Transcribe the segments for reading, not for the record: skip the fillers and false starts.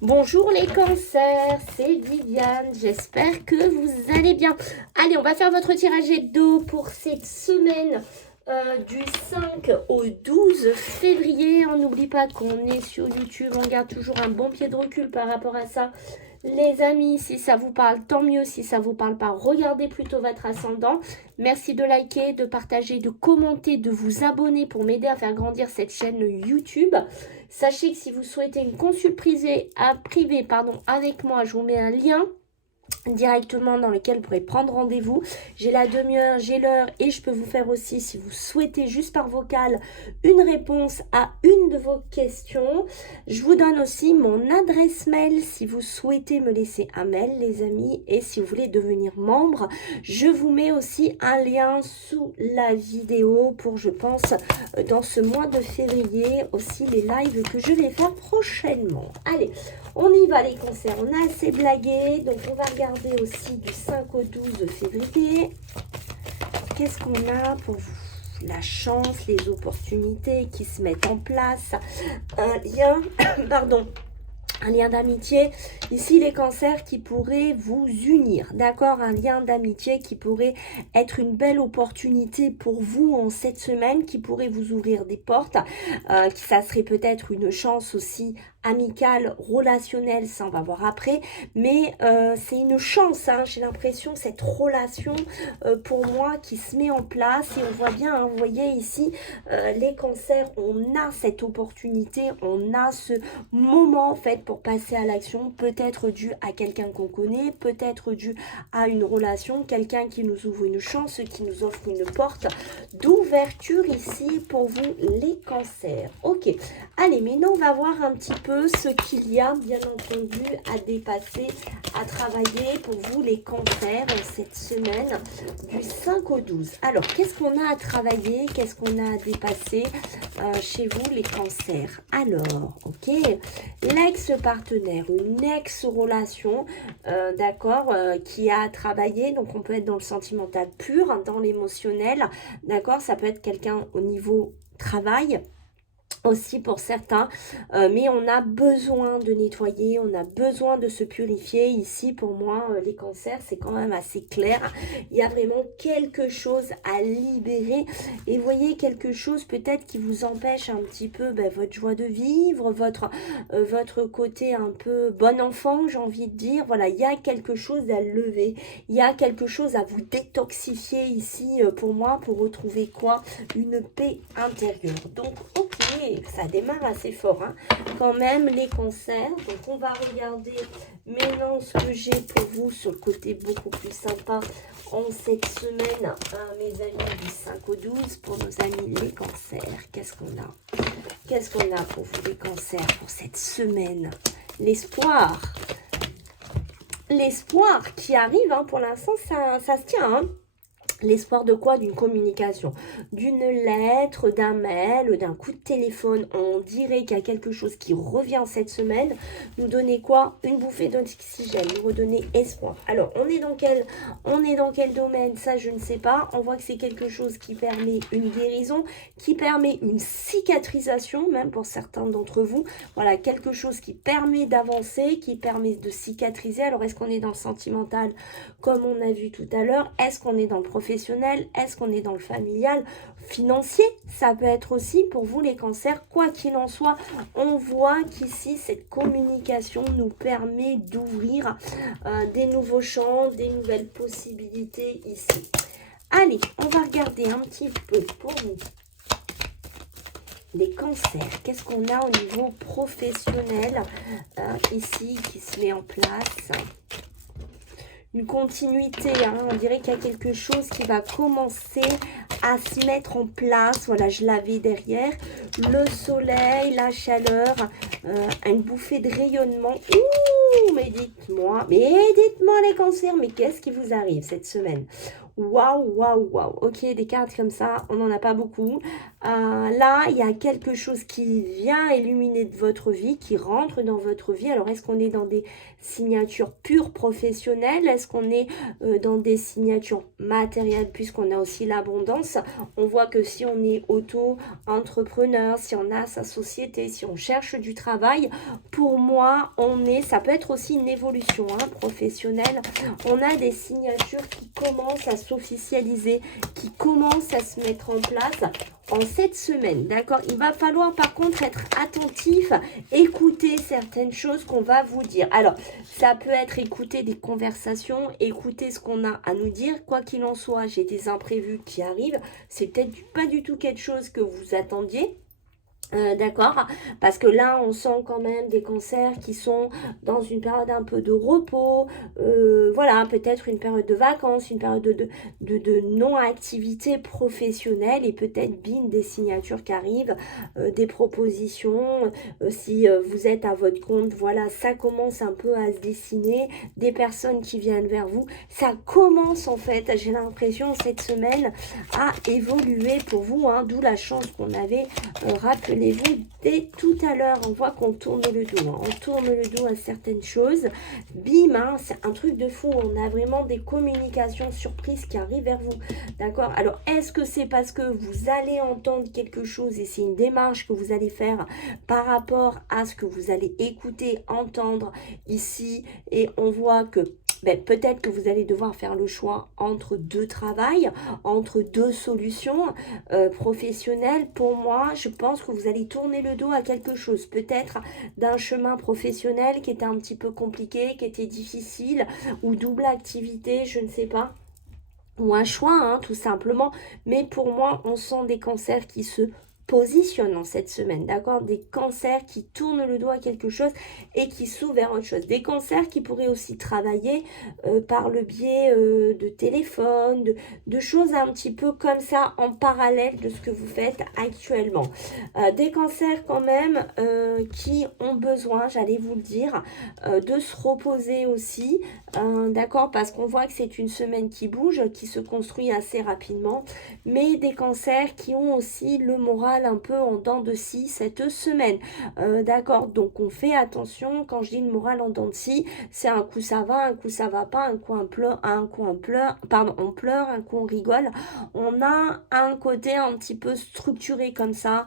Bonjour les cancers, c'est Viviane, j'espère que vous allez bien. Allez, on va faire votre tirage hebdo pour cette semaine du 5 au 12 février. On n'oublie pas qu'on est sur YouTube, on garde toujours un bon pied de recul par rapport à ça. Les amis, si ça vous parle, tant mieux. Si ça vous parle pas, regardez plutôt votre ascendant. Merci de liker, de partager, de commenter, de vous abonner pour m'aider à faire grandir cette chaîne YouTube. Sachez que si vous souhaitez une consulte privée, avec moi, je vous mets un lien directement dans lequel vous pourrez prendre rendez-vous. J'ai la demi-heure, j'ai l'heure et je peux vous faire aussi, si vous souhaitez, juste par vocal, une réponse à une de vos questions. Je vous donne aussi mon adresse mail si vous souhaitez me laisser un mail, les amis, et si vous voulez devenir membre, je vous mets aussi un lien sous la vidéo pour, je pense, dans ce mois de février, aussi les lives que je vais faire prochainement. Allez, on y va les cancers, on a assez blagué, donc on va regarder aussi du 5 au 12 février. Qu'est-ce qu'on a pour vous? La chance, les opportunités qui se mettent en place, un lien, un lien d'amitié, ici les cancers qui pourraient vous unir, d'accord, un lien d'amitié qui pourrait être une belle opportunité pour vous en cette semaine, qui pourrait vous ouvrir des portes, ça serait peut-être une chance aussi amicale, relationnelle, ça on va voir après, mais c'est une chance, hein, j'ai l'impression, cette relation pour moi qui se met en place, et on voit bien, hein, vous voyez ici, les cancers, on a cette opportunité, on a ce moment en fait pour passer à l'action, peut-être dû à quelqu'un qu'on connaît, peut-être dû à une relation, quelqu'un qui nous ouvre une chance, qui nous offre une porte d'ouverture ici pour vous les cancers. Ok, allez, maintenant on va voir un petit peu ce qu'il y a bien entendu à dépasser, à travailler pour vous les cancers cette semaine du 5 au 12. Alors, qu'est-ce qu'on a à travailler, qu'est-ce qu'on a à dépasser chez vous les cancers? Alors, ok, l'ex-partenaire, une ex-relation, d'accord, qui a travaillé, donc on peut être dans le sentimental pur, hein, dans l'émotionnel, d'accord, ça peut être quelqu'un au niveau travail, aussi pour certains, mais on a besoin de nettoyer, on a besoin de se purifier. Ici pour moi les cancers, c'est quand même assez clair, il y a vraiment quelque chose à libérer, et vous voyez quelque chose peut-être qui vous empêche un petit peu votre joie de vivre, votre côté un peu bon enfant, j'ai envie de dire. Voilà, il y a quelque chose à lever, il y a quelque chose à vous détoxifier ici pour moi, pour retrouver quoi? Une paix intérieure. Donc ok, ça démarre assez fort, hein, quand même les cancers. Donc on va regarder maintenant ce que j'ai pour vous sur le côté beaucoup plus sympa en cette semaine, hein, mes amis, du 5 au 12 pour nos amis les cancers. Qu'est-ce qu'on a? Qu'est-ce qu'on a pour vous les cancers pour cette semaine? L'espoir. L'espoir qui arrive, hein, pour l'instant ça se tient, hein. L'espoir de quoi? D'une communication, d'une lettre, d'un mail, d'un coup de téléphone. On dirait qu'il y a quelque chose qui revient cette semaine. Nous donner quoi? Une bouffée d'oxygène, nous redonner espoir. Alors, on est dans quel domaine? Ça, je ne sais pas. On voit que c'est quelque chose qui permet une guérison, qui permet une cicatrisation, même pour certains d'entre vous. Voilà, quelque chose qui permet d'avancer, qui permet de cicatriser. Alors, est-ce qu'on est dans le sentimental, comme on a vu tout à l'heure? Est-ce qu'on est dans le professionnel? Est-ce qu'on est dans le familial? Financier, ça peut être aussi pour vous les cancers. Quoi qu'il en soit, on voit qu'ici cette communication nous permet d'ouvrir des nouveaux champs, des nouvelles possibilités ici. Allez, on va regarder un petit peu pour vous les cancers. Qu'est-ce qu'on a au niveau professionnel ici qui se met en place? Une continuité, hein, on dirait qu'il y a quelque chose qui va commencer à se mettre en place. Voilà, je l'avais derrière. Le soleil, la chaleur, une bouffée de rayonnement. Ouh, mais dites-moi les cancers, mais qu'est-ce qui vous arrive cette semaine? Waouh, waouh, waouh. Ok, des cartes comme ça, on n'en a pas beaucoup. Là, il y a quelque chose qui vient illuminer de votre vie, qui rentre dans votre vie. Alors, est-ce qu'on est dans des signatures pures professionnelles? Est-ce qu'on est dans des signatures matérielles, puisqu'on a aussi l'abondance? On voit que si on est auto-entrepreneur, si on a sa société, si on cherche du travail, pour moi, ça peut être aussi une évolution professionnelle. On a des signatures qui commencent à s'officialiser, qui commencent à se mettre en place en cette semaine, d'accord? Il va falloir par contre être attentif, écouter certaines choses qu'on va vous dire. Alors, ça peut être écouter des conversations, écouter ce qu'on a à nous dire. Quoi qu'il en soit, j'ai des imprévus qui arrivent. C'est peut-être pas du tout quelque chose que vous attendiez. D'accord, parce que là on sent quand même des cancers qui sont dans une période un peu de repos, voilà, peut-être une période de vacances, une période de non-activité professionnelle, et peut-être bim, des signatures qui arrivent, des propositions, si vous êtes à votre compte, voilà, ça commence un peu à se dessiner, des personnes qui viennent vers vous, ça commence en fait, j'ai l'impression cette semaine à évoluer pour vous, d'où la chance qu'on avait rappelé. Vous dès tout à l'heure, on voit qu'on tourne le dos. On tourne le dos à certaines choses. Bim, c'est un truc de fou. On a vraiment des communications surprises qui arrivent vers vous. D'accord? Alors, est-ce que c'est parce que vous allez entendre quelque chose et c'est une démarche que vous allez faire par rapport à ce que vous allez écouter, entendre ici, et on voit que peut-être que vous allez devoir faire le choix entre deux travails, entre deux solutions professionnelles. Pour moi, je pense que vous allez tourner le dos à quelque chose, peut-être d'un chemin professionnel qui était un petit peu compliqué, qui était difficile, ou double activité, je ne sais pas, ou un choix, tout simplement. Mais pour moi, on sent des cancers qui se positionne en cette semaine, d'accord? Des cancers qui tournent le dos à quelque chose et qui s'ouvrent vers autre chose. Des cancers qui pourraient aussi travailler par le biais de téléphone, de choses un petit peu comme ça en parallèle de ce que vous faites actuellement. Des cancers quand même qui ont besoin, j'allais vous le dire, de se reposer aussi, d'accord? Parce qu'on voit que c'est une semaine qui bouge, qui se construit assez rapidement, mais des cancers qui ont aussi le moral un peu en dents de scie cette semaine, d'accord? Donc on fait attention. Quand je dis le moral en dents de scie, c'est un coup ça va, un coup ça va pas, un coup on pleure, on pleure, un coup on rigole. On a un côté un petit peu structuré comme ça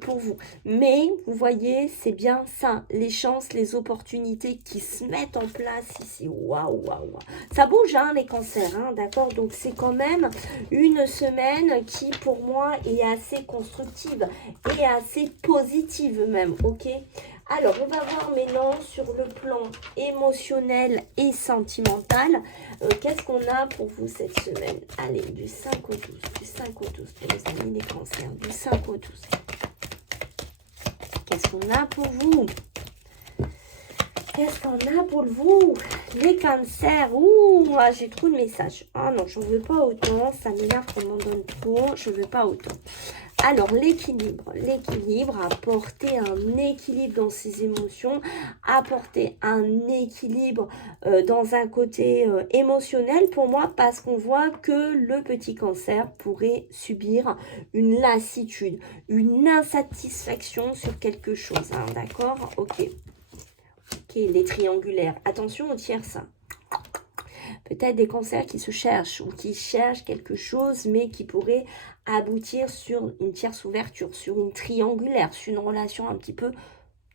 pour vous, mais vous voyez, c'est bien ça, les chances, les opportunités qui se mettent en place ici. Waouh, waouh, ça bouge les cancers, d'accord? Donc c'est quand même une semaine qui pour moi est assez constructive et assez positive même, ok? Alors, on va voir maintenant sur le plan émotionnel et sentimental, qu'est-ce qu'on a pour vous cette semaine? Allez, du 5 au 12, du 5 au 12, pour les amis les cancers, du 5 au 12. Qu'est-ce qu'on a pour vous? Qu'est-ce qu'on a pour vous? Les cancers. Ouh, j'ai trop de messages. Ah non, je ne veux pas autant. Ça m'énerve qu'on m'en donne trop. Je ne veux pas autant. Alors, l'équilibre. L'équilibre, apporter un équilibre dans ses émotions, apporter un équilibre dans un côté émotionnel pour moi, parce qu'on voit que le petit cancer pourrait subir une lassitude, une insatisfaction sur quelque chose. D'accord? Ok. Ok, les triangulaires. Attention aux tierces. Peut-être des cancers qui se cherchent ou qui cherchent quelque chose, mais qui pourrait aboutir sur une tierce ouverture, sur une triangulaire, sur une relation un petit peu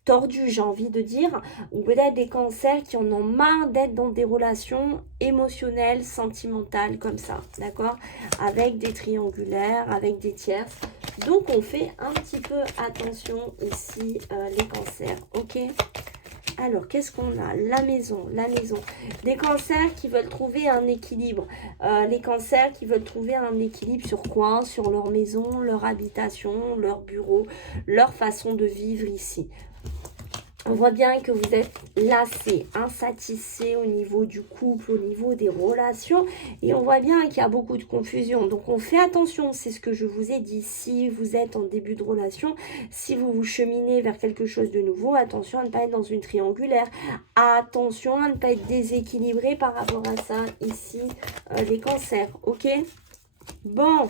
tordue, j'ai envie de dire. Ou peut-être des cancers qui en ont marre d'être dans des relations émotionnelles, sentimentales, comme ça, d'accord? Avec des triangulaires, avec des tierces. Donc, on fait un petit peu attention ici, les cancers, ok? Alors, qu'est-ce qu'on a? La maison, la maison. Des cancers qui veulent trouver un équilibre. Les cancers qui veulent trouver un équilibre sur quoi? Sur leur maison, leur habitation, leur bureau, leur façon de vivre ici. On voit bien que vous êtes lassé, insatisfait au niveau du couple, au niveau des relations. Et on voit bien qu'il y a beaucoup de confusion. Donc on fait attention, c'est ce que je vous ai dit. Si vous êtes en début de relation, si vous vous cheminez vers quelque chose de nouveau, attention à ne pas être dans une triangulaire. Attention à ne pas être déséquilibré par rapport à ça ici, les cancers. Ok? Bon.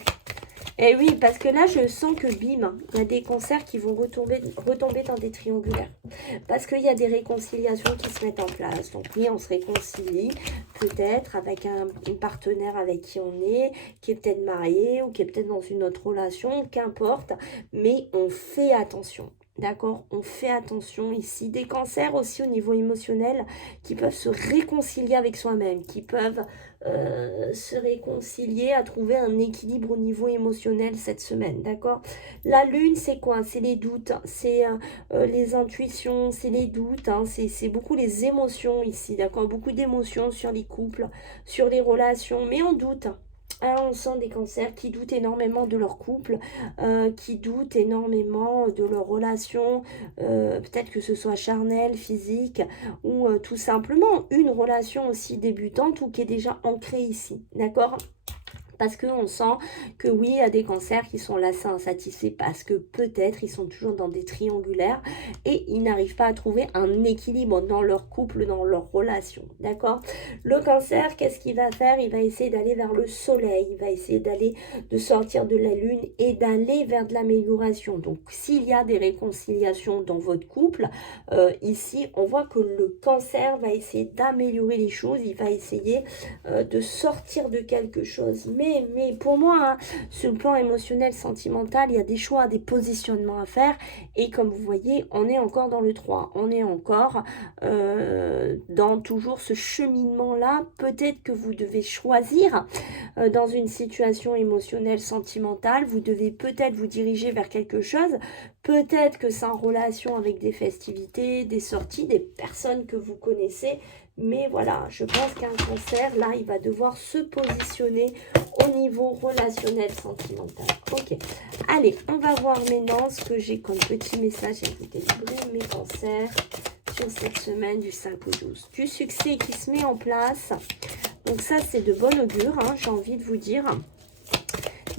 Et oui, parce que là, je sens que bim, il y a des cancers qui vont retomber dans des triangulaires. Parce qu'il y a des réconciliations qui se mettent en place. Donc oui, on se réconcilie peut-être avec un partenaire avec qui on est, qui est peut-être marié ou qui est peut-être dans une autre relation, qu'importe. Mais on fait attention. D'accord, on fait attention ici. Des cancers aussi au niveau émotionnel qui peuvent se réconcilier avec soi-même, qui peuvent se réconcilier, à trouver un équilibre au niveau émotionnel cette semaine. D'accord, la lune, c'est quoi? C'est les doutes, c'est les intuitions, c'est les doutes, hein, c'est beaucoup les émotions ici. D'accord, beaucoup d'émotions sur les couples, sur les relations, mais on doute. Alors, on sent des cancers qui doutent énormément de leur couple, qui doutent énormément de leur relation, peut-être que ce soit charnel, physique, ou tout simplement une relation aussi débutante ou qui est déjà ancrée ici, d'accord ? Parce qu'on sent que oui, il y a des cancers qui sont lassés, insatisfaits, parce que peut-être ils sont toujours dans des triangulaires et ils n'arrivent pas à trouver un équilibre dans leur couple, dans leur relation, d'accord? Le cancer, qu'est-ce qu'il va faire? Il va essayer d'aller vers le soleil, il va essayer de sortir de la lune et d'aller vers de l'amélioration. Donc, s'il y a des réconciliations dans votre couple, ici, on voit que le cancer va essayer d'améliorer les choses, il va essayer de sortir de quelque chose. Mais pour moi, hein, sur le plan émotionnel, sentimental, il y a des choix, des positionnements à faire. Et comme vous voyez, on est encore dans le 3. On est encore dans toujours ce cheminement-là. Peut-être que vous devez choisir dans une situation émotionnelle, sentimentale. Vous devez peut-être vous diriger vers quelque chose. Peut-être que c'est en relation avec des festivités, des sorties, des personnes que vous connaissez. Mais voilà, je pense qu'un cancer, là, il va devoir se positionner au niveau relationnel, sentimental. Ok, allez, on va voir maintenant ce que j'ai comme petit message à vous délivrer, mes cancers, sur cette semaine du 5 au 12. Du succès qui se met en place. Donc ça, c'est de bon augure, hein, j'ai envie de vous dire.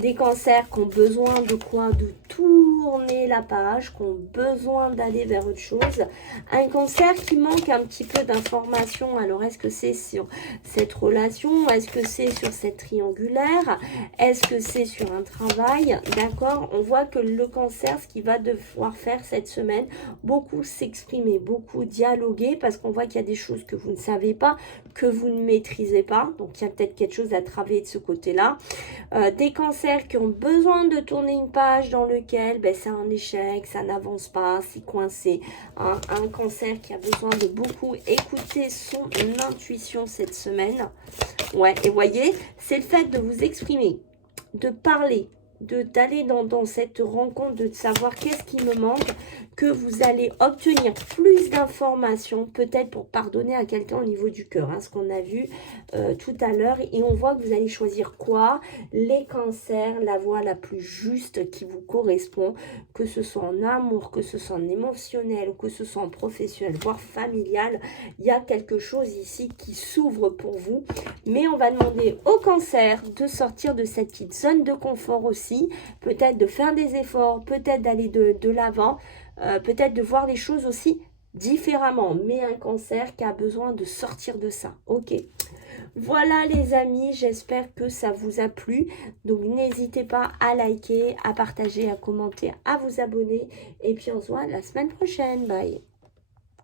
Des cancers qui ont besoin de quoi? De tourner la page, qui ont besoin d'aller vers autre chose. Un cancer qui manque un petit peu d'informations. Alors, est-ce que c'est sur cette relation? Est-ce que c'est sur cette triangulaire? Est-ce que c'est sur un travail? D'accord? On voit que le cancer, ce qu'il va devoir faire cette semaine, beaucoup s'exprimer, beaucoup dialoguer, parce qu'on voit qu'il y a des choses que vous ne savez pas, que vous ne maîtrisez pas. Donc, il y a peut-être quelque chose à travailler de ce côté-là. Des cancers qui ont besoin de tourner une page dans lequel c'est un échec, ça n'avance pas, c'est coincé. Hein. Un cancer qui a besoin de beaucoup écouter son intuition cette semaine. Ouais, et voyez, c'est le fait de vous exprimer, de parler, d'aller dans cette rencontre, de savoir qu'est-ce qui me manque, que vous allez obtenir plus d'informations, peut-être pour pardonner à quelqu'un au niveau du cœur, hein, ce qu'on a vu tout à l'heure. Et on voit que vous allez choisir quoi? Les cancers, la voie la plus juste qui vous correspond, que ce soit en amour, que ce soit en émotionnel, ou que ce soit en professionnel, voire familial. Il y a quelque chose ici qui s'ouvre pour vous. Mais on va demander au cancer de sortir de cette petite zone de confort aussi, peut-être de faire des efforts, peut-être d'aller de l'avant, peut-être de voir les choses aussi différemment, mais un cancer qui a besoin de sortir de ça. Ok, voilà les amis, j'espère que ça vous a plu. Donc n'hésitez pas à liker, à partager, à commenter, à vous abonner. Et puis on se voit la semaine prochaine. Bye.